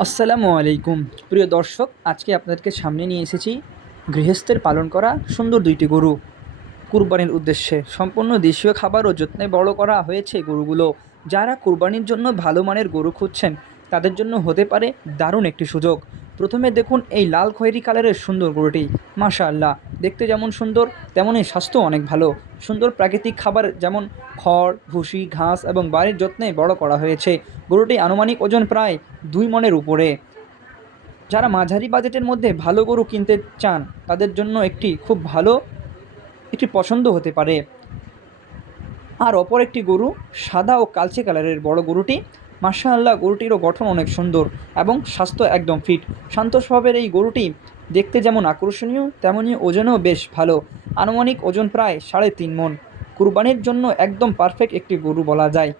আসসালামু আলাইকুম। প্রিয় দর্শক, আজকে আপনাদেরকে সামনে নিয়ে এসেছি গৃহস্থের পালন করা সুন্দর দুইটি গরু কুরবানির উদ্দেশ্যে। সম্পূর্ণ দেশীয় খাবার ও যত্নে বড় করা হয়েছে গরুগুলো। যারা কুরবানির জন্য ভালো মানের গরু খুঁজছেন তাদের জন্য হতে পারে দারুণ একটি সুযোগ। প্রথমে দেখুন এই লাল খয়েরি কালারের সুন্দর গরুটি। মাশাআল্লাহ, দেখতে যেমন সুন্দর তেমনই স্বাস্থ্য অনেক ভালো। সুন্দর প্রাকৃতিক খাবার যেমন খড়, ভুসি, ঘাস এবং বাড়ির যত্নে বড় করা হয়েছে। গরুটি আনুমানিক ওজন প্রায় 2 মণের উপরে। যারা মাঝারি বাজেটের মধ্যে ভালো গরু কিনতে চান তাদের জন্য একটি খুব ভালো একটি পছন্দ হতে পারে। আর অপর একটি গরু সাদা ও কালচে কালারের বড় গরুটি। মাশাআল্লাহ, গরুটিরও গঠন অনেক সুন্দর এবং স্বাস্থ্য একদম ফিট। শান্ত স্বভাবের এই গরুটি দেখতে যেমন আকর্ষণীয় তেমনি ওজনেও বেশ ভালো। আনুমানিক ওজন প্রায় 3.5 মণ। কুরবানির জন্য একদম পারফেক্ট একটি গরু বলা যায়।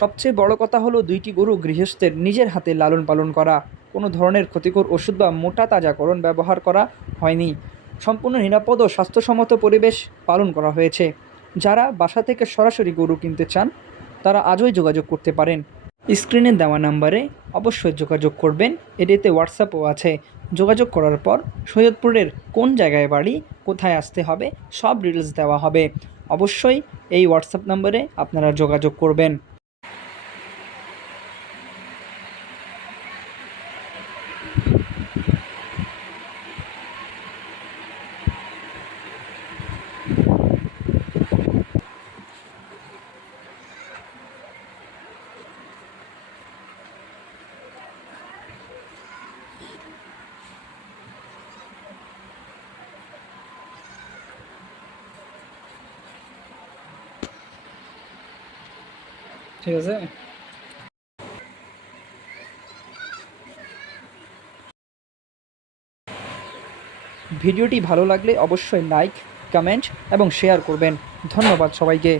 সবচেয়ে বড় কথা হলো দুইটি গরু গৃহস্থের নিজের হাতে লালন পালন করা। কোনো ধরনের ক্ষতিকর ওষুধ বা মোটা তাজাকরণ ব্যবহার করা হয়নি। সম্পূর্ণ নিরাপদ ও স্বাস্থ্যসম্মত পরিবেশ পালন করা হয়েছে। যারা বাসা থেকে সরাসরি গরু কিনতে চান তারা আজই যোগাযোগ করতে পারেন। স্ক্রিনে দেওয়া নাম্বারে অবশ্যই যোগাযোগ করবেন। এটিতে হোয়াটসঅ্যাপও আছে। যোগাযোগ করার পর সৈয়দপুরের কোন জায়গায় বাড়ি, কোথায় আসতে হবে সব ডিটেলস দেওয়া হবে। অবশ্যই এই হোয়াটসঅ্যাপ নাম্বারে আপনারা যোগাযোগ করবেন। ঠিক আছে। ভিডিওটি ভালো লাগলে অবশ্যই লাইক, কমেন্ট এবং শেয়ার করবেন। ধন্যবাদ সবাইকে।